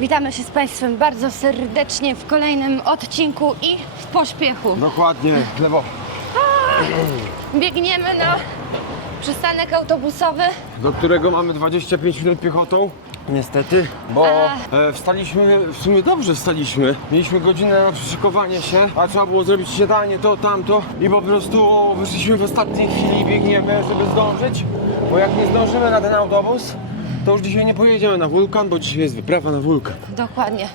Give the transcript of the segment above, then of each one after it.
Witamy się z Państwem bardzo serdecznie w kolejnym odcinku i w pośpiechu. Dokładnie, w lewo. Biegniemy na przystanek autobusowy. Do którego mamy 25 minut piechotą. Niestety, bo wstaliśmy, w sumie dobrze wstaliśmy. Mieliśmy godzinę na przyszykowanie się, a trzeba było zrobić śniadanie, to, tamto. I po prostu wyszliśmy w ostatniej chwili i biegniemy, żeby zdążyć. Bo jak nie zdążymy na ten autobus, to już dzisiaj nie pojedziemy na wulkan, bo dzisiaj jest wyprawa na wulkan. Dokładnie.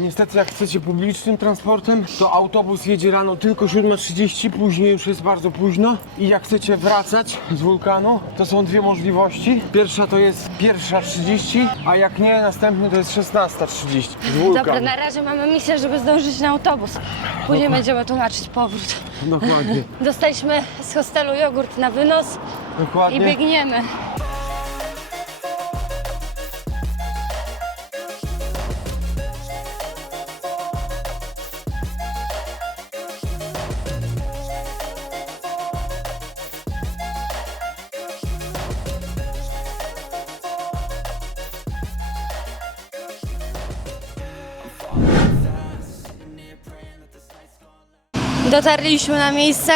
Niestety, jak chcecie publicznym transportem, to autobus jedzie rano tylko 7:30, później już jest bardzo późno. I jak chcecie wracać z wulkanu, to są dwie możliwości. Pierwsza to jest 1:30, a jak nie, następny to jest 16:30 z wulkanu. Dobra, na razie mamy misję, żeby zdążyć na autobus. Później będziemy tłumaczyć powrót. Dokładnie. Dostaliśmy z hostelu jogurt na wynos Dokładnie. i biegniemy. Dotarliśmy na miejsce.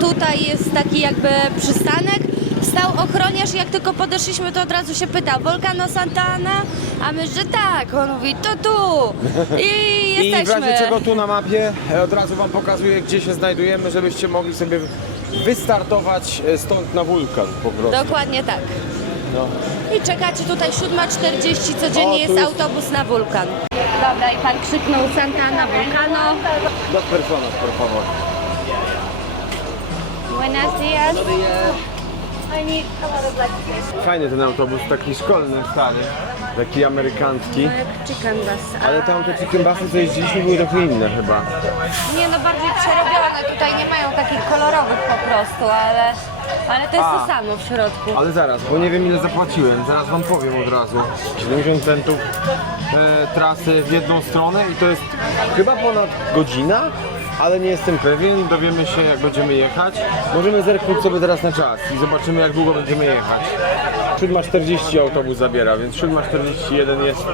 Tutaj jest taki jakby przystanek. Stał ochroniarz i jak tylko podeszliśmy, to od razu się pytał: Volcano Santa Ana? A my, że tak. On mówi: to tu. I I w jesteśmy. razie czego tu na mapie od razu wam pokazuję, gdzie się znajdujemy, żebyście mogli sobie wystartować stąd na wulkan po prostu. Dokładnie tak. No. I czekacie tutaj 7:40, codziennie O, jest tu jest- autobus na wulkan. Dobra, i pan krzyknął Santa Ana Volcano. Dos personas, por favor. Buenos días. Fajny ten autobus, taki szkolny, stary, taki amerykański. No jak chicken bus. Ale tam te chicken busy, co jeździliśmy, były trochę inne chyba. Nie no, bardziej przerobione. Tutaj nie mają takich kolorowych po prostu, ale to jest to samo w środku. Ale zaraz, bo nie wiem ile zapłaciłem, zaraz wam powiem od razu. 70 centów trasy w jedną stronę i to jest chyba ponad godzina, ale nie jestem pewien, dowiemy się jak będziemy jechać. Możemy zerknąć sobie teraz na czas i zobaczymy jak długo będziemy jechać. 7:40 autobus zabiera, więc 7:41 jest.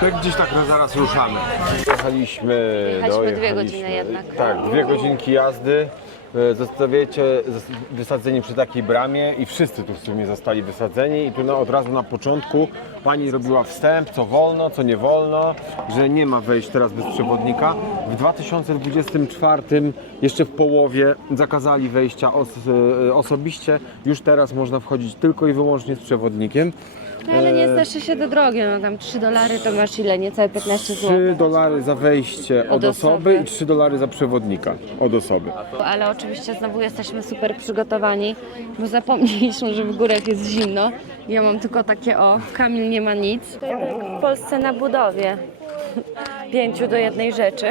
Tak gdzieś tak na zaraz ruszamy. Jechaliśmy 2 godziny jednak. Tak, 2 godzinki jazdy. Zostawiacie wysadzeni przy takiej bramie i wszyscy tu w sumie zostali wysadzeni i tu od razu na początku pani robiła wstęp, co wolno, co nie wolno, że nie ma wejść teraz bez przewodnika. W 2024 jeszcze w połowie zakazali wejścia osobiście, już teraz można wchodzić tylko i wyłącznie z przewodnikiem. No ale nie znaczy się to drogie, no tam $3 to masz ile? Niecałe 15 zł. $3 za wejście od osoby i $3 za przewodnika od osoby. Ale oczywiście znowu jesteśmy super przygotowani, bo zapomnieliśmy, że w górach jest zimno. Ja mam tylko takie Kamil nie ma nic. To jak w Polsce na budowie. 5 do jednej rzeczy.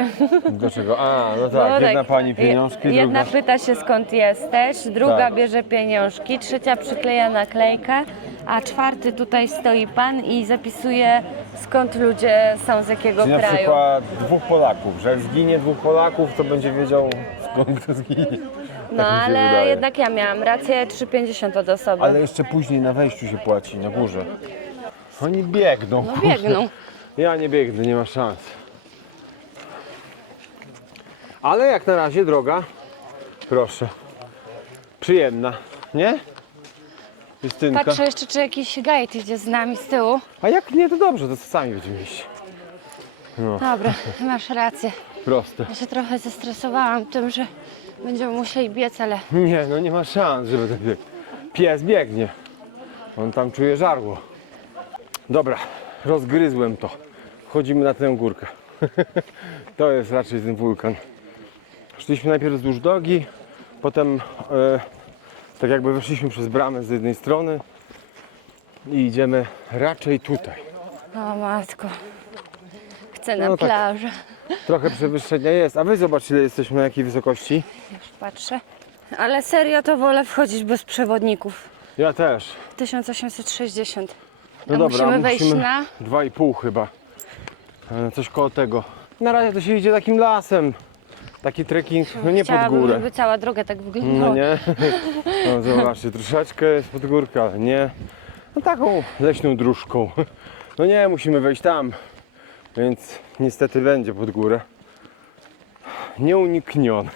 Dlaczego? No tak, jedna pani pieniążki, Jedna druga... pyta się skąd jesteś, druga Tak. bierze pieniążki, trzecia przykleja naklejkę, a czwarty tutaj stoi pan i zapisuje skąd ludzie są, z jakiego Czyli na kraju. przykład 2 Polaków, że jak zginie 2 Polaków, to będzie wiedział skąd kto zginie. No Tak mi się ale wydaje. jednak ja miałam rację, 3,50 od osoby. Ale jeszcze później na wejściu się płaci, na górze. Oni biegną. No biegną. Ja nie biegnę, nie ma szans. Ale jak na razie droga, proszę, przyjemna, nie? Justynka. Patrzę jeszcze, czy jakiś guide idzie z nami z tyłu. A jak nie, to dobrze, to sami będziemy iść. Dobra, masz rację. Proste. Ja się trochę zestresowałam tym, że będziemy musieli biec, ale Nie, no nie ma szans, żeby ten bieg. Pies biegnie. On tam czuje żarło. Dobra, rozgryzłem to. Wchodzimy na tę górkę. To jest raczej ten wulkan. Szliśmy najpierw wzdłuż drogi, potem tak jakby weszliśmy przez bramę z jednej strony i idziemy raczej tutaj. o matko, chcę na No tak. plażę. Trochę przewyższenia jest, a wy zobaczcie ile jesteśmy na jakiej wysokości. Już patrzę. Ale serio to wolę wchodzić bez przewodników. Ja też. 1860. No A dobra, musimy wejść na... 2,5 chyba. Coś koło tego. Na razie to się idzie takim lasem. Taki trekking, no nie pod Chciałabym, górę. żeby cała droga tak wyglądała. No nie? No zobaczcie, troszeczkę jest pod górkę, ale nie. No taką leśną dróżką. No nie, musimy wejść tam, więc niestety będzie pod górę. Nieuniknione,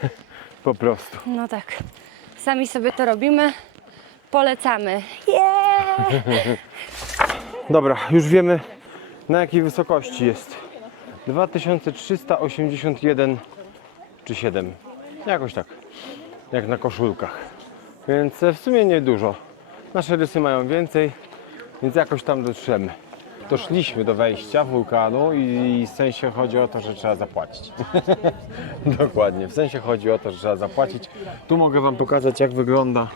po prostu. No tak, sami sobie to robimy, polecamy. Yeah! Dobra, już wiemy, na jakiej wysokości jest. 2381 czy 7, jakoś tak, jak na koszulkach. Więc w sumie niedużo. Nasze rysy mają więcej, więc jakoś tam dotrzemy. Doszliśmy do wejścia wulkanu i w sensie chodzi o to, że trzeba zapłacić. Dokładnie, w sensie chodzi o to, że trzeba zapłacić. Tu mogę Wam pokazać, jak wygląda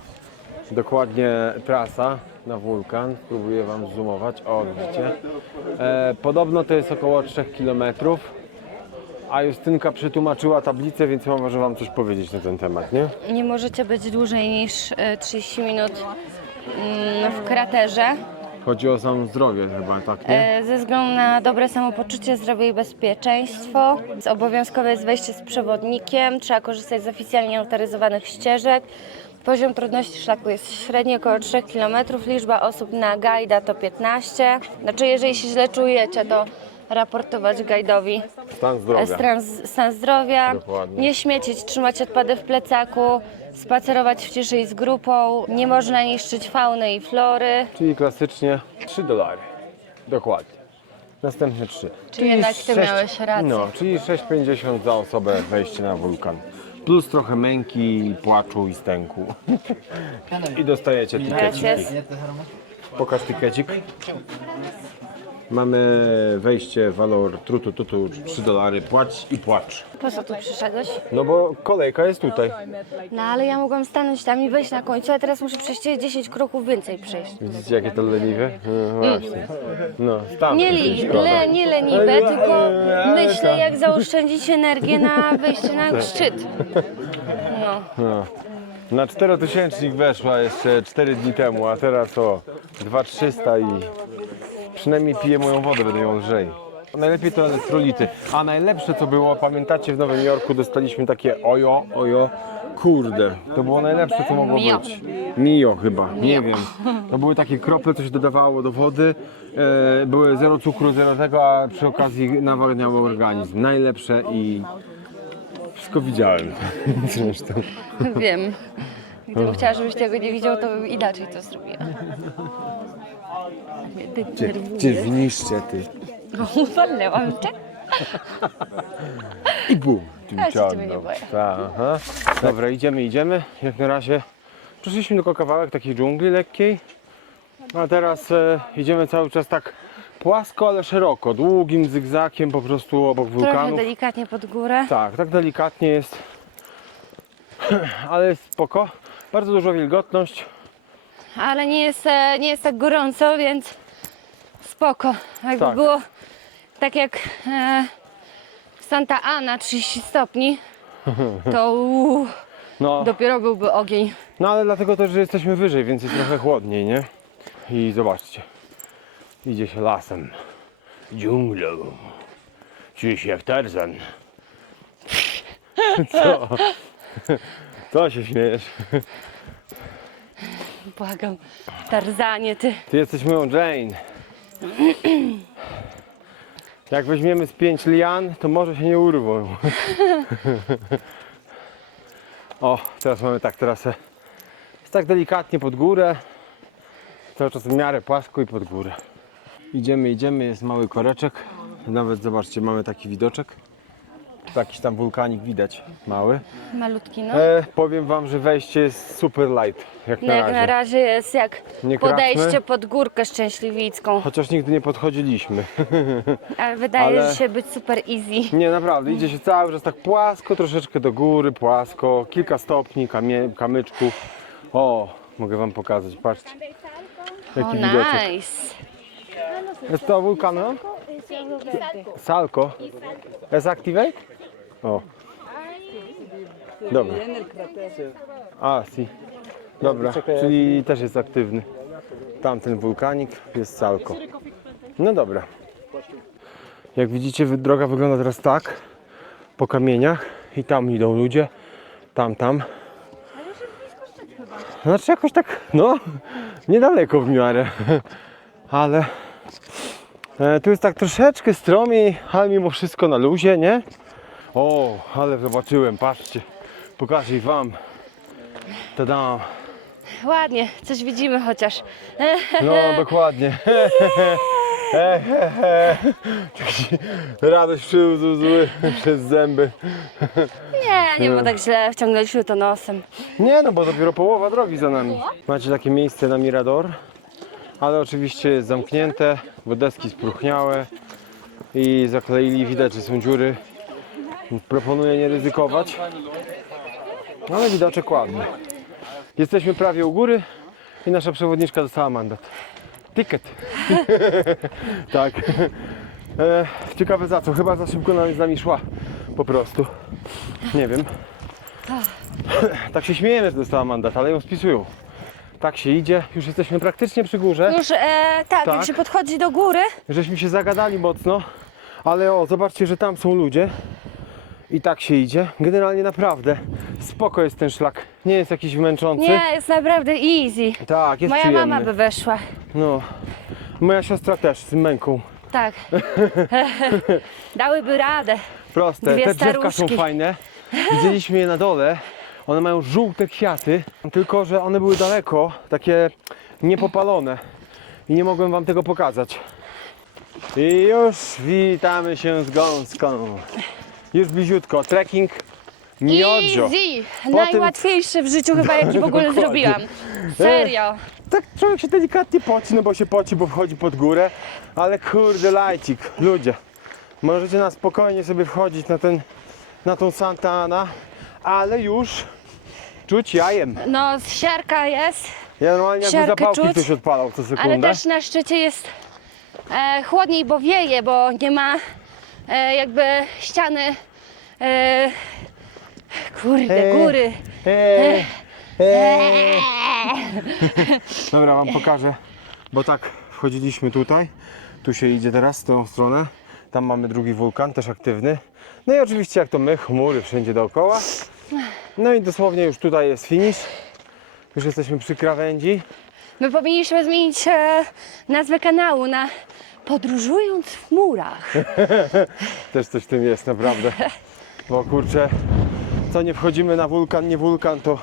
dokładnie trasa na wulkan. Spróbuję Wam zoomować. O, widzicie. Podobno to jest około 3 km. A Justynka przetłumaczyła tablicę, więc może Wam coś powiedzieć na ten temat, nie? Nie możecie być dłużej niż 30 minut w kraterze. Chodzi o samo zdrowie chyba, tak, nie? Ze względu na dobre samopoczucie, zdrowie i bezpieczeństwo. Obowiązkowe jest wejście z przewodnikiem, trzeba korzystać z oficjalnie autoryzowanych ścieżek. Poziom trudności szlaku jest średni, około 3 km. Liczba osób na guida to 15. Znaczy, jeżeli się źle czujecie, to raportować guidowi Stan zdrowia. stan zdrowia. Dokładnie. Nie śmiecić, trzymać odpady w plecaku, spacerować w ciszy i z grupą. Nie można niszczyć fauny i flory. Czyli klasycznie $3. Dokładnie. Następne 3. Czyli jednak ty miałeś rację. No, czyli 6,50 za osobę wejście na wulkan. Plus trochę męki, płaczu i stęku. I dostajecie tikecik. Gracias. Pokaż tikecik. Mamy wejście, walor trutu, $3, płać i płacz. Po co tu przyszedłeś? No bo kolejka jest tutaj. No ale ja mogłam stanąć tam i wejść na końcu, a teraz muszę przejść 10 kroków więcej przejść. Widzicie, jakie to leniwe? No właśnie. No, tam. Nie leniwe, tylko myślę, jak zaoszczędzić energię na wejście na szczyt. No. No. Na 4000 weszła jeszcze 4 dni temu, a teraz o 2300 i przynajmniej piję moją wodę, będę ją lżej. Najlepiej to elektrolity. A najlepsze co było, pamiętacie, w Nowym Jorku dostaliśmy takie ojo, kurde, to było najlepsze co mogło Mio. być. Mio chyba, nie wiem. To były takie krople, co się dodawało do wody, były zero cukru, zero tego, a przy okazji nawadniało organizm. Najlepsze i wszystko widziałem zresztą. Wiem. Gdybym chciała, żebyś tego nie widział, to bym inaczej to zrobiła. Gdzie winiszcie ty? Walnęłam cię. I bum! Ja się ciebie nie boję. Aha. Dobra, idziemy. Jak na razie przeszliśmy tylko kawałek takiej dżungli lekkiej, a teraz idziemy cały czas tak płasko, ale szeroko, długim zygzakiem po prostu obok Trochę wulkanów. delikatnie pod górę. Tak delikatnie jest, ale jest spoko. Bardzo duża wilgotność. Ale nie jest tak gorąco, więc spoko. Jakby Tak. było tak jak w Santa Ana 30 stopni, to No, dopiero byłby ogień. no ale dlatego też, że jesteśmy wyżej, więc jest trochę chłodniej, nie? I zobaczcie, idzie się lasem, dżunglą. Czuję się jak Tarzan. Co? Co się śmiejesz? Błagam, Tarzanie, ty. Ty jesteś moją Jane. Jak weźmiemy z 5 lian, to może się nie urwą. O, teraz mamy tak trasę. Jest tak delikatnie pod górę. Cały czas w miarę płasko i pod górę. Idziemy, jest mały koreczek. Nawet zobaczcie, mamy taki widoczek. Jakiś tam wulkanik widać, mały. Malutki, no. Powiem wam, że wejście jest super light, jak No na jak razie. na razie jest jak Nie podejście krawmy. pod górkę szczęśliwicką. Chociaż nigdy nie podchodziliśmy. Ale wydaje Ale- się być super easy. Nie, naprawdę, idzie się cały czas tak płasko, troszeczkę do góry, płasko, kilka stopni, kamyczków. O, mogę wam pokazać, patrzcie. O, Jaki widoczek. nice. Jest to wulkan, no? Salco. Es activate? O. Dobra. A, si. Dobra, czyli też jest aktywny. Tamten wulkanik jest Salco. No dobra. Jak widzicie, droga wygląda teraz tak. Po kamieniach. I tam idą ludzie. Tam. Znaczy jakoś tak, no, niedaleko w miarę. Ale Tu jest tak troszeczkę stromiej, ale mimo wszystko na luzie, nie? O, ale zobaczyłem, patrzcie. Pokażę ich wam. Tada. Ładnie, coś widzimy chociaż. No, dokładnie. Radość przyłzu zły przez zęby. Nie było tak źle, wciągnęliśmy to nosem. Nie no, bo dopiero połowa drogi za nami. Macie takie miejsce na Mirador, ale oczywiście jest zamknięte, bo deski spróchniałe i zakleili, widać, że są dziury. Proponuję nie ryzykować, ale widoczek ładny. Jesteśmy prawie u góry i nasza przewodniczka dostała mandat. Ticket. Tak. Ciekawe za co, chyba za szybko z nami szła po prostu. Nie wiem. Tak się śmiejemy, że dostała mandat, ale ją spisują. Tak się idzie, już jesteśmy praktycznie przy górze. Już tak, jak się podchodzi do góry. Żeśmy się zagadali mocno, ale o, zobaczcie, że tam są ludzie. I tak się idzie. Generalnie naprawdę spoko jest ten szlak. Nie jest jakiś wymęczący. Nie, jest naprawdę easy. Tak, jest Moja przyjemny. mama by weszła. No. Moja siostra też z męką. Tak. Dałyby radę. Proste. Dwie Te drzewka staruszki. są fajne. Widzieliśmy je na dole. One mają żółte kwiaty, tylko że one były daleko, takie niepopalone. I nie mogłem wam tego pokazać. I już witamy się z gąską. Już bliziutko. Trekking Miodzio. Easy. Najłatwiejszy w życiu chyba jaki w ogóle Dokładnie. zrobiłam. Serio. Tak człowiek się delikatnie poci, no bo się poci, bo wchodzi pod górę. Ale kurde lajcik, ludzie. Możecie na spokojnie sobie wchodzić na tą Santa Ana, ale już czuć jajem. No, siarka jest, Ja normalnie jakby Siarkę zapałki czuć, ktoś odpalał co sekundę. ale też na szczycie jest chłodniej, bo wieje, bo nie ma jakby ściany. Kurde, góry. Dobra, wam pokażę, bo tak wchodziliśmy tutaj, tu się idzie teraz w tą stronę, tam mamy drugi wulkan, też aktywny. No i oczywiście jak to my, chmury wszędzie dookoła. No i dosłownie już tutaj jest finish, już jesteśmy przy krawędzi. My powinniśmy zmienić nazwę kanału na Podróżując w chmurach. Też coś w tym jest naprawdę, bo kurczę, co nie wchodzimy na wulkan, nie wulkan, to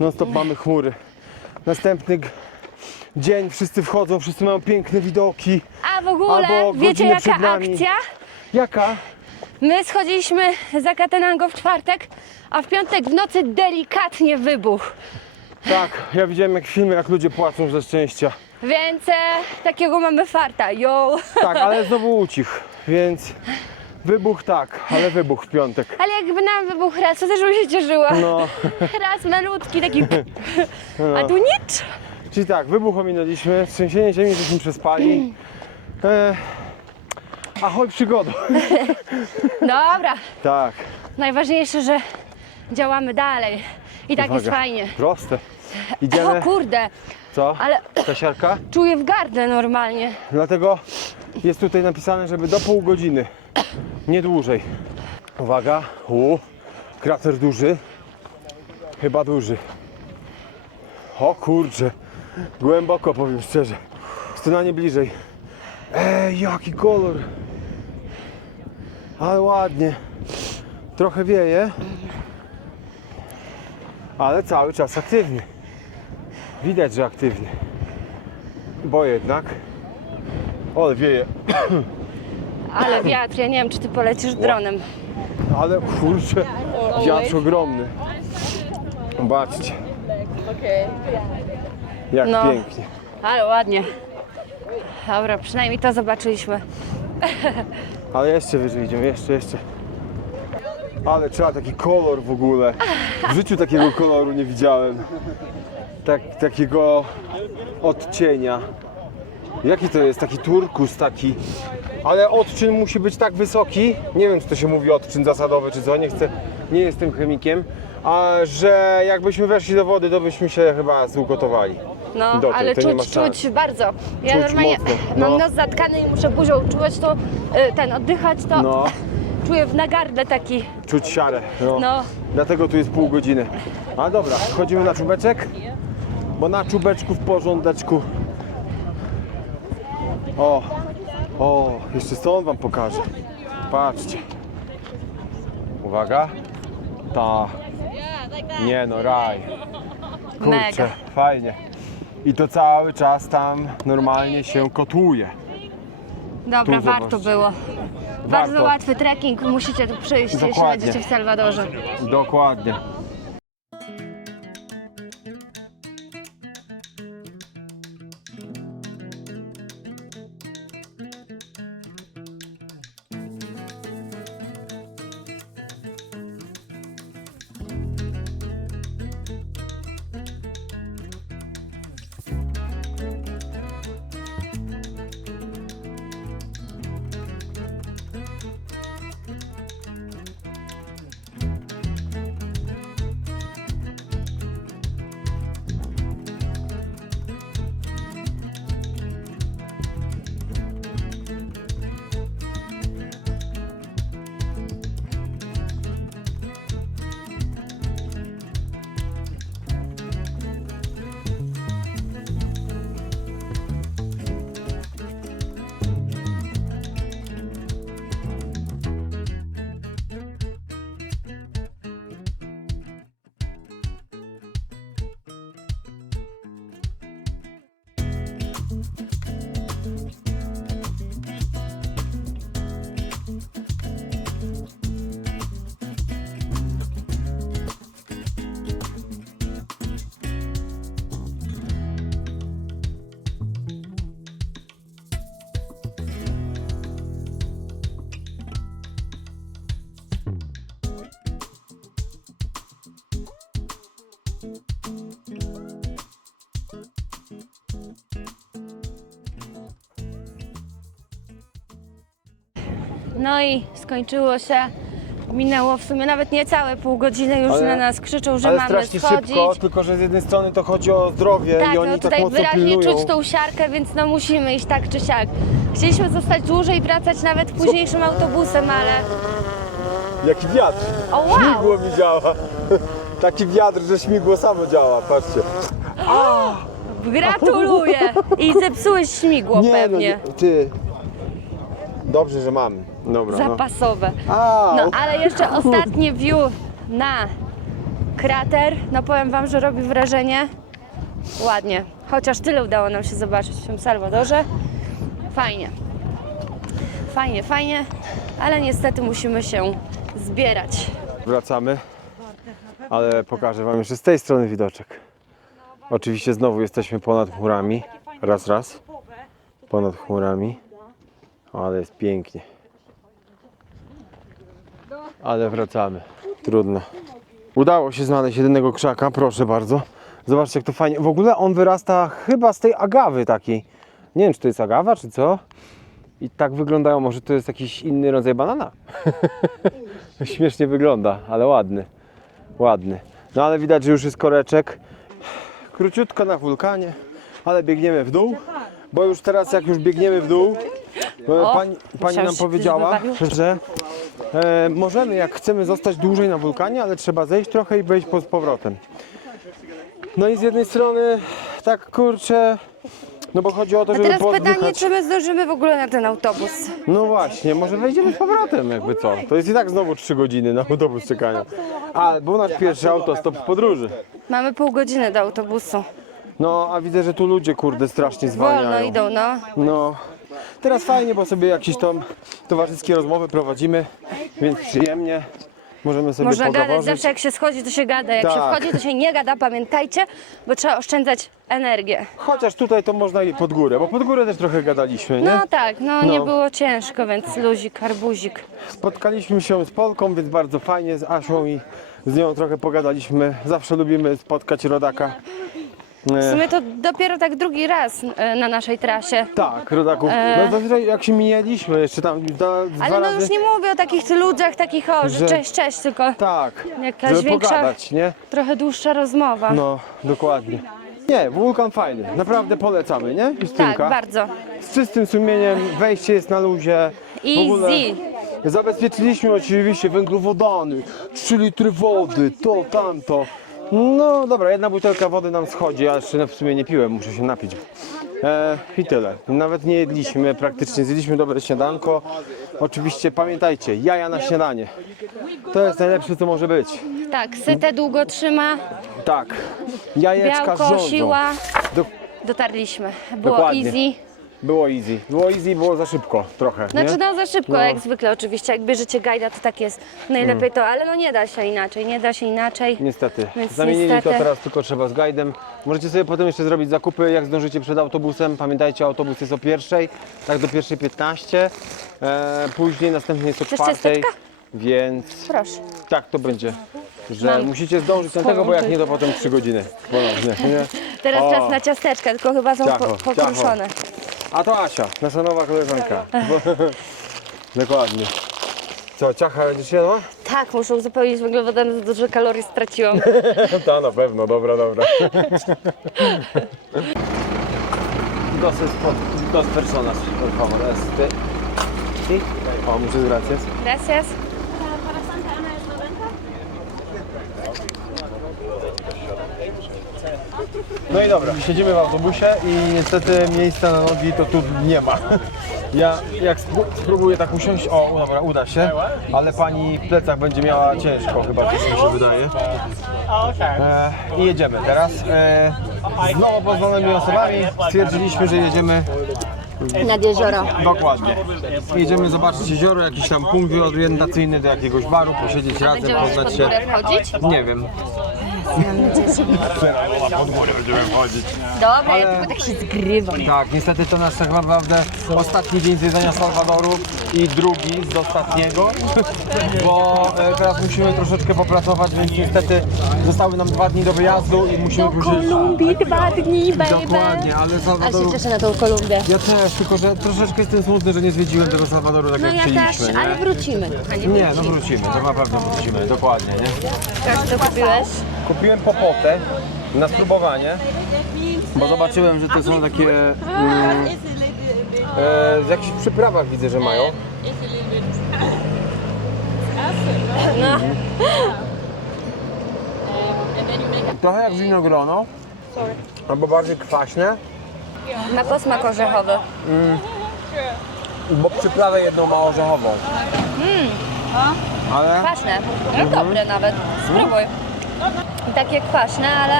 non stop mamy chmury. Następny dzień wszyscy wchodzą, wszyscy mają piękne widoki. A w ogóle, Albo wiecie godzinę jaka przed nami. akcja? Jaka? My schodziliśmy za Catenango w czwartek, a w piątek w nocy delikatnie wybuch. Tak, ja widziałem jak w filmie, jak ludzie płaczą ze szczęścia. Więc takiego mamy farta, yo! Tak, ale znowu ucichł, więc wybuch tak, ale wybuch w piątek. Ale jakby nam wybuch raz, to też bym się cieszyła. No, Raz malutki, taki a tu nic. czyli tak, wybuch ominęliśmy, trzęsienie ziemi żeśmy przespali. Ahoj przygoda. Dobra, Tak, najważniejsze, że działamy dalej. I tak jest uwaga, fajnie. proste. O Idziemy, kurde, co? ale Ta siarka? czuję w gardle normalnie. Dlatego jest tutaj napisane, żeby do pół godziny, nie dłużej. Uwaga, krater duży, chyba duży. O kurczę, głęboko powiem szczerze, stananie bliżej. Jaki kolor, ale ładnie, trochę wieje, ale cały czas aktywny. Widać, że aktywny, bo jednak, ale wieje. Ale wiatr, ja nie wiem, czy ty polecisz dronem. Ale kurczę, wiatr ogromny. Zobaczcie. Jak No. pięknie. Ale ładnie. Dobra, przynajmniej to zobaczyliśmy. Ale jeszcze wyżej idziemy, jeszcze. Ale trzeba taki kolor w ogóle. W życiu takiego koloru nie widziałem. Takiego odcienia. Jaki to jest? Taki turkus taki. Ale odczyn musi być tak wysoki. Nie wiem, czy to się mówi odczyn zasadowy, czy co. Nie jestem chemikiem. A że jakbyśmy weszli do wody, to byśmy się chyba zugotowali. No, Do tej, ale to nie ma szans. czuć bardzo. Ja Czuć normalnie mocno, no. mam nos zatkany i muszę buzią czuć to, oddychać to. No, Czuję na gardle taki, czuć siarę. no. Dlatego tu jest pół godziny. A dobra, wchodzimy na czubeczek, bo na czubeczku w porządeczku. O, O, jeszcze stąd wam pokażę. Patrzcie. Uwaga. Ta. Nie no, raj. Kurczę, Mega. fajnie. I to cały czas tam normalnie się kotłuje. Dobra, Tu warto zobaczcie. było. Bardzo Warto. łatwy trekking, musicie tu przyjść, jeśli Dokładnie. będziecie w Salwadorze. Dokładnie. No i skończyło się. Minęło w sumie nawet niecałe pół godziny, już Ale- na nas krzyczą, że Ale mamy strasznie schodzić. szybko, tylko że z jednej strony to chodzi o zdrowie Tak, i oni no tak tutaj mocno wyraźnie pilnują. czuć tą siarkę, więc no musimy iść tak czy siak. Chcieliśmy zostać dłużej i wracać nawet późniejszym autobusem, ale... Jaki wiatr! O wow! Śmigło mi działa. Taki wiatr, że śmigło samo działa, patrzcie. Gratuluję! I zepsułeś śmigło pewnie. No, ty. Dobrze, że mam. Dobra, no. Zapasowe. A, No ale jeszcze ostatnie view na krater. No powiem wam, że robi wrażenie. Ładnie. Chociaż tyle udało nam się zobaczyć w tym Salwadorze. Fajnie. Fajnie, fajnie. Ale niestety musimy się zbierać. Wracamy, ale pokażę wam jeszcze z tej strony widoczek. Oczywiście znowu jesteśmy ponad chmurami. Raz. Ponad chmurami. Ale jest pięknie. Ale wracamy. Trudno. Udało się znaleźć jedynego krzaka, proszę bardzo. Zobaczcie, jak to fajnie. W ogóle on wyrasta chyba z tej agawy takiej. Nie wiem, czy to jest agawa, czy co. I tak wyglądają, może to jest jakiś inny rodzaj banana. Śmiesznie wygląda, ale ładny. Ładny. No ale widać, że już jest koreczek. Króciutko na wulkanie, ale biegniemy w dół. Bo już teraz, jak już biegniemy w dół, O, pani myślałam, nam że się powiedziała, ktoś że możemy, jak chcemy zostać dłużej na wulkanie, ale trzeba zejść trochę i wejść z powrotem. No i z jednej strony, tak kurczę, no bo chodzi o to, A żeby teraz pytanie, poddychać. czy my zdążymy w ogóle na ten autobus? No właśnie, może wejdziemy z powrotem, jakby co. To jest i tak znowu 3 godziny na autobus czekania. A, był nasz pierwszy autostop w podróży. Mamy pół godziny do autobusu. No, a widzę, że tu ludzie, kurde, strasznie zwalniają. Wolno idą, no. No, teraz fajnie, bo sobie jakieś tam towarzyskie rozmowy prowadzimy, więc przyjemnie. Możemy sobie Można gadać, pogaworzyć. zawsze jak się schodzi, to się gada. Jak się Tak. wchodzi, to się nie gada, pamiętajcie, bo trzeba oszczędzać energię. Chociaż tutaj to można i pod górę, bo pod górę też trochę gadaliśmy, nie? No tak, no nie No. było ciężko, więc luzik, arbuzik. Spotkaliśmy się z Polką, więc bardzo fajnie, z Asią i z nią trochę pogadaliśmy. Zawsze lubimy spotkać rodaka. W sumie to dopiero tak drugi raz na naszej trasie. Tak, rodaków. No zazwyczaj jak się minęliśmy jeszcze tam dwa Ale no razy. już nie mówię o takich ludziach, takich o, że Że- cześć, cześć, tylko Tak, jakaś żeby większa, pogadać, nie? trochę dłuższa rozmowa. No, dokładnie. Nie, wulkan fajny, naprawdę polecamy, nie? Tak, Justynka? bardzo. Z czystym sumieniem, wejście jest na luzie. W ogóle Easy. zabezpieczyliśmy oczywiście węglowodany, 3 litry wody, to, tamto. No dobra, jedna butelka wody nam schodzi, a jeszcze w sumie nie piłem, muszę się napić. I tyle. Nawet nie jedliśmy, praktycznie zjedliśmy dobre śniadanko. Oczywiście pamiętajcie, jaja na śniadanie. To jest najlepsze, co może być. Tak, syte długo trzyma, Tak, jajeczka białko, rządzą. siła. Do, Dotarliśmy. Było Dokładnie. easy. było easy. Było easy, było za szybko trochę, Znaczy nie? no za szybko, jak zwykle oczywiście. Jak bierzecie guida, to tak jest najlepiej to, ale no nie da się inaczej, nie da się inaczej. Niestety. Więc Zamienili niestety. to teraz tylko trzeba z guidem. Możecie sobie potem jeszcze zrobić zakupy, jak zdążycie przed autobusem. Pamiętajcie, autobus jest o 1:00, tak do 1:15. Później następnie jest o Chcesz 4:00. ciasteczka? Więc Proszę. tak to będzie. Że Mam. musicie zdążyć na tego, bo jak nie, to potem 3 godziny. Ponownie, nie? Teraz O. czas na ciasteczka, tylko chyba są Ciacho, pokruszone. A to Asia, nasza nowa koleżanka. Dokładnie. Co, ciacha będziesz jadła? Tak, muszę uzupełnić węglowodany, za dużo kalorii straciłam. Ta na pewno, dobra. Dos personas, por favor. Sí? O, muchas gracias. Gracias. No i dobra, siedzimy w autobusie i niestety miejsca na nogi to tu nie ma. Ja jak spróbuję tak usiąść, o dobra, uda się, ale pani w plecach będzie miała ciężko chyba, coś mi się wydaje. I jedziemy teraz. Z nowo poznanymi osobami stwierdziliśmy, że jedziemy Nad jezioro. dokładnie. Jedziemy zobaczyć jezioro, jakiś tam punkt orientacyjny do jakiegoś baru, posiedzieć razem, Będziemy poznać pod się. górę wchodzić? Nie wiem. Pod górę będziemy chodzić. Dobra, ja tylko tak się zgrywam. Tak, niestety to nasz tak naprawdę ostatni dzień zwiedzania Salwadoru i drugi z ostatniego, bo teraz musimy troszeczkę popracować, więc niestety zostały nam 2 dni do wyjazdu i musimy Do później... Kolumbii 2 dni, baby. Dokładnie, ale Ale Salwadoru... się cieszę na tą Kolumbię. Ja też, tylko że troszeczkę jestem smutny, że nie zwiedziłem tego Salwadoru tak No jak ja chcieliśmy, też, nie? ale wrócimy. kochanie, Nie, no wrócimy, to na pewno wrócimy, dokładnie, nie? Co kupiłeś? Kupiłem popotę na spróbowanie, bo zobaczyłem, że to są takie w jakichś przyprawach widzę, że mają. No. Trochę jak winogrono, albo bardziej kwaśne, Ma posmak orzechowy. bo przyprawę jedną ma orzechową. Ale Kwaśne. No dobre nawet. Spróbuj. Takie kwaśne, ale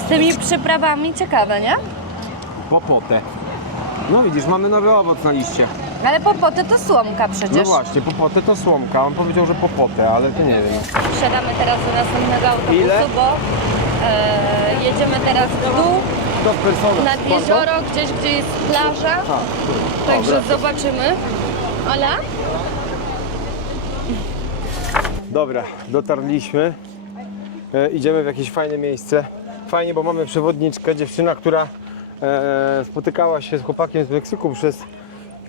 z tymi przyprawami ciekawe, nie? popotę. No widzisz, mamy nowy owoc na liście. Ale popoty to słomka No przecież. właśnie, popotę to słomka. On powiedział, że popotę, ale to nie wiem. Wsiadamy teraz do następnego autobusu, Ile? bo jedziemy teraz w dół, To persona. nad jezioro, gdzieś gdzie jest plaża. Także zobaczymy. Ola? Dobra, dotarliśmy. Idziemy w jakieś fajne miejsce. Fajnie, bo mamy przewodniczkę, dziewczyna, która spotykała się z chłopakiem z Meksyku przez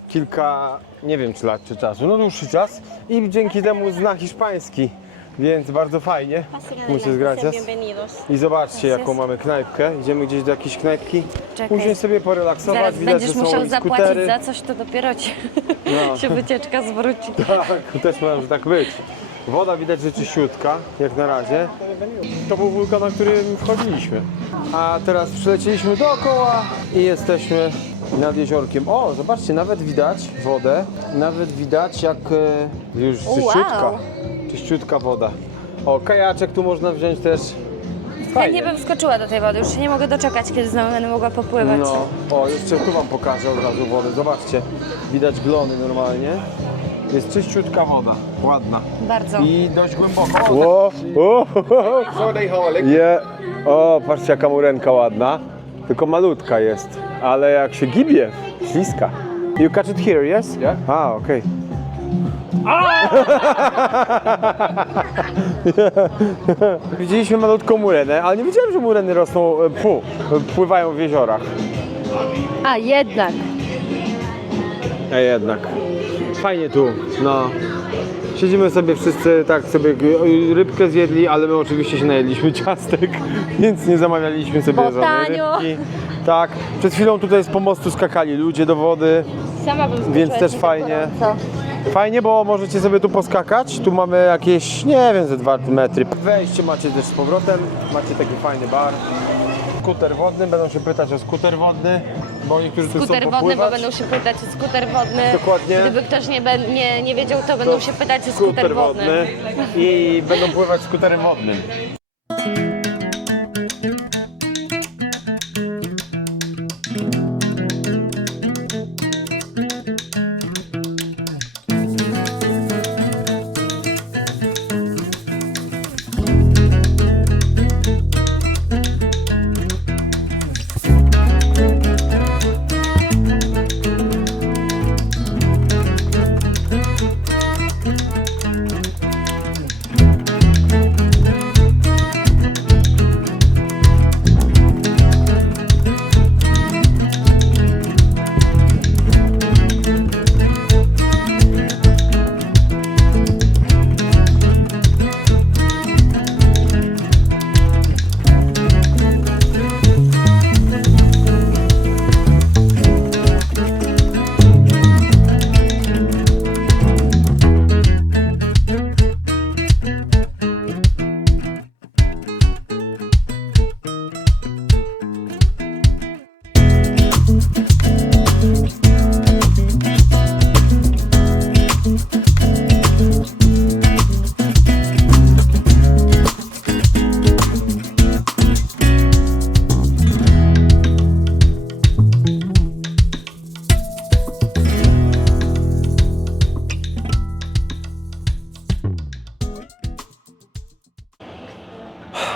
kilka, nie wiem czy lat, czy czasu, no dłuższy czas i dzięki temu zna hiszpański, więc bardzo fajnie. Muchas gracias. I zobaczcie, jaką mamy knajpkę. Idziemy gdzieś do jakiejś knajpki, Czekaj. usiąść sobie, porelaksować. Zaraz Widać, będziesz że są musiał i zapłacić skutery. za coś, to dopiero ci No. się wycieczka zwróci. Tak, też może tak być. Woda widać, że czyściutka, jak na razie. To był wulkan, na którym wchodziliśmy. A teraz przylecieliśmy dookoła i jesteśmy nad jeziorkiem. O, zobaczcie, nawet widać wodę. Nawet widać, jak już czyściutka. Wow. Czyściutka woda. O, kajaczek tu można wziąć też. Chętnie Fajnie. bym wskoczyła do tej wody, już się nie mogę doczekać, kiedy znowu będę mogła popływać. No, o, jeszcze tu wam pokażę od razu wodę. Zobaczcie, widać glony normalnie. Jest czyściutka woda, ładna. Bardzo. I dość głęboko. O, patrzcie jaka murenka ładna. Tylko malutka jest. Ale jak się gibie, śliska. You catch it here, yes? Yeah. A, okej. Widzieliśmy malutką murenę, ale nie wiedziałem, że mureny rosną, pływają w jeziorach. A jednak. A jednak. Fajnie tu, no. Siedzimy sobie wszyscy, tak sobie rybkę zjedli, ale my oczywiście się najedliśmy ciastek, więc nie zamawialiśmy sobie Bo żadnej tanio. rybki. Tak, przed chwilą tutaj z pomostu skakali ludzie do wody, Sama bym skoczyła, Więc też jak nie tak fajnie. gorąco. Fajnie, bo możecie sobie tu poskakać. Tu mamy jakieś, nie wiem, ze 2 metry. Wejście macie też z powrotem. Macie taki fajny bar. Skuter wodny, będą się pytać o skuter wodny, bo niektórzy tu chcą Skuter wodny, popływać. bo będą się pytać o skuter wodny. Dokładnie. Gdyby ktoś nie wiedział, to będą się pytać o skuter wodny. I będą pływać skuterem wodnym.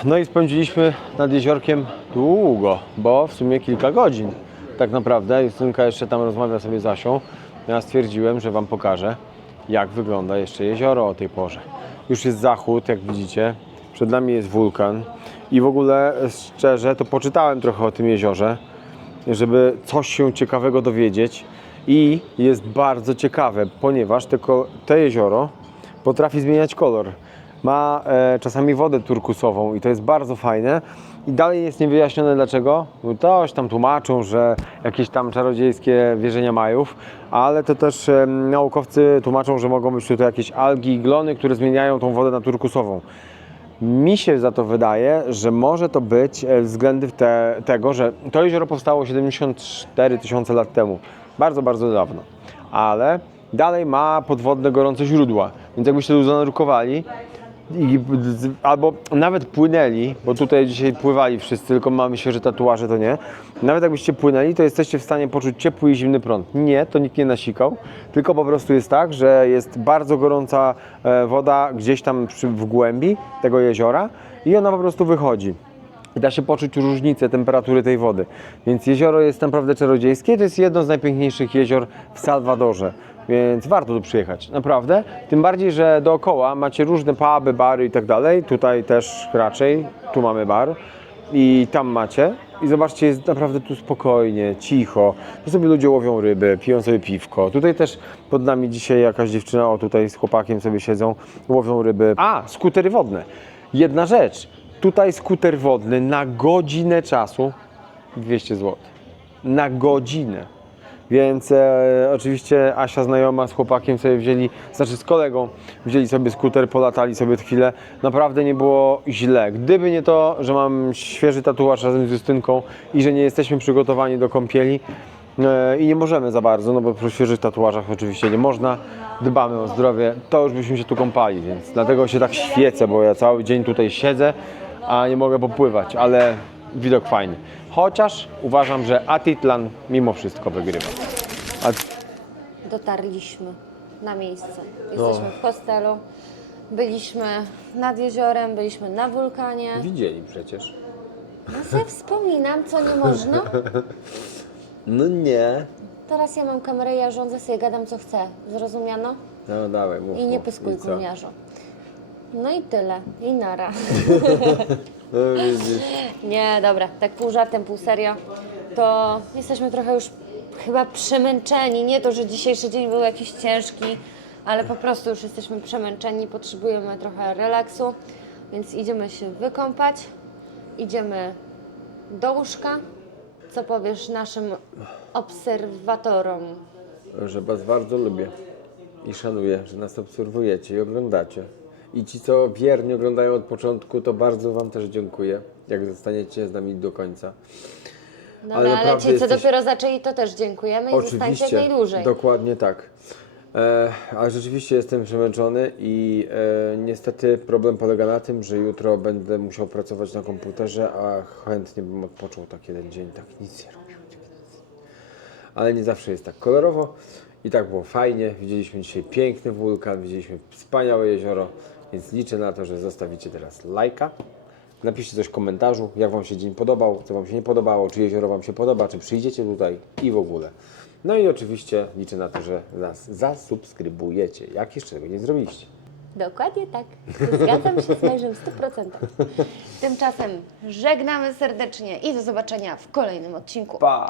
No i spędziliśmy nad jeziorkiem długo, bo w sumie kilka godzin. Tak naprawdę Justynka jeszcze tam rozmawia sobie z Asią. Ja stwierdziłem, że Wam pokażę, jak wygląda jeszcze jezioro o tej porze. Już jest zachód, jak widzicie. Przed nami jest wulkan. I w ogóle, szczerze, to poczytałem trochę o tym jeziorze, żeby coś się ciekawego dowiedzieć. I jest bardzo ciekawe, ponieważ to jezioro potrafi zmieniać kolor. Ma czasami wodę turkusową i to jest bardzo fajne. I dalej jest niewyjaśnione dlaczego. Ktoś tam tłumaczą, że jakieś tam czarodziejskie wierzenia Majów, ale to też naukowcy tłumaczą, że mogą być tutaj jakieś algi i glony, które zmieniają tą wodę na turkusową. Mi się za to wydaje, że może to być względy tego, że to jezioro powstało 74 000 lat temu. Bardzo, bardzo dawno. Ale dalej ma podwodne gorące źródła. Więc jakbyście tu zanurkowali, albo nawet płynęli, bo tutaj dzisiaj pływali wszyscy, tylko mamy świeże tatuaże, to nie. Nawet jakbyście płynęli, to jesteście w stanie poczuć ciepły i zimny prąd. Nie, to nikt nie nasikał, tylko po prostu jest tak, że jest bardzo gorąca woda gdzieś tam w głębi tego jeziora i ona po prostu wychodzi. I da się poczuć różnicę temperatury tej wody. Więc jezioro jest naprawdę czarodziejskie. To jest jedno z najpiękniejszych jezior w Salwadorze. Więc warto tu przyjechać, naprawdę. Tym bardziej, że dookoła macie różne puby, bary i tak dalej. Tutaj też raczej, tu mamy bar i tam macie. I zobaczcie, jest naprawdę tu spokojnie, cicho. Tu sobie ludzie łowią ryby, piją sobie piwko. Tutaj też pod nami dzisiaj jakaś dziewczyna, o tutaj z chłopakiem sobie siedzą, łowią ryby. A, skutery wodne. Jedna rzecz. Tutaj skuter wodny na godzinę czasu 200 zł. Na godzinę. Więc oczywiście Asia znajoma z chłopakiem sobie wzięli, znaczy z kolegą, wzięli sobie skuter, polatali sobie chwilę. Naprawdę nie było źle. Gdyby nie to, że mam świeży tatuaż razem z Justynką i że nie jesteśmy przygotowani do kąpieli i nie możemy za bardzo, no bo przy świeżych tatuażach oczywiście nie można, dbamy o zdrowie, to już byśmy się tu kąpali, więc dlatego się tak świecę, bo ja cały dzień tutaj siedzę, a nie mogę popływać, ale widok fajny. Chociaż uważam, że Atitlan mimo wszystko wygrywa. Dotarliśmy na miejsce. Jesteśmy w hostelu, byliśmy nad jeziorem, byliśmy na wulkanie. Widzieli przecież. Ja sobie wspominam, co nie można. No nie. Teraz ja mam kamerę, ja rządzę sobie, gadam co chcę. Zrozumiano? No dawaj, mów. I nie pyskuj, gówniarzu. No i tyle. I nara. No widzisz. Nie, dobra, tak pół żartem, pół serio, to jesteśmy trochę już chyba przemęczeni. Nie to, że dzisiejszy dzień był jakiś ciężki, ale po prostu już jesteśmy przemęczeni, potrzebujemy trochę relaksu, więc idziemy się wykąpać, idziemy do łóżka. Co powiesz naszym obserwatorom? Że was bardzo lubię. i szanuję, że nas obserwujecie i oglądacie. I ci, co wiernie oglądają od początku, to bardzo Wam też dziękuję, jak zostaniecie z nami do końca. No ale naprawdę ci, co dopiero zaczęli, to też dziękujemy i zostańcie jak najdłużej. dokładnie tak. Ale rzeczywiście jestem przemęczony i niestety problem polega na tym, że jutro będę musiał pracować na komputerze, a chętnie bym odpoczął tak jeden dzień, tak nic nie robił. Ale nie zawsze jest tak kolorowo i tak było fajnie. Widzieliśmy dzisiaj piękny wulkan, widzieliśmy wspaniałe jezioro, więc liczę na to, że zostawicie teraz lajka. Napiszcie coś w komentarzu, jak Wam się dzień podobał, co Wam się nie podobało, czy jezioro Wam się podoba, czy przyjdziecie tutaj i w ogóle. No i oczywiście liczę na to, że nas zasubskrybujecie, jak jeszcze tego nie zrobiliście. Dokładnie tak. Zgadzam się z mężem w 100%. Tymczasem żegnamy serdecznie i do zobaczenia w kolejnym odcinku. Pa!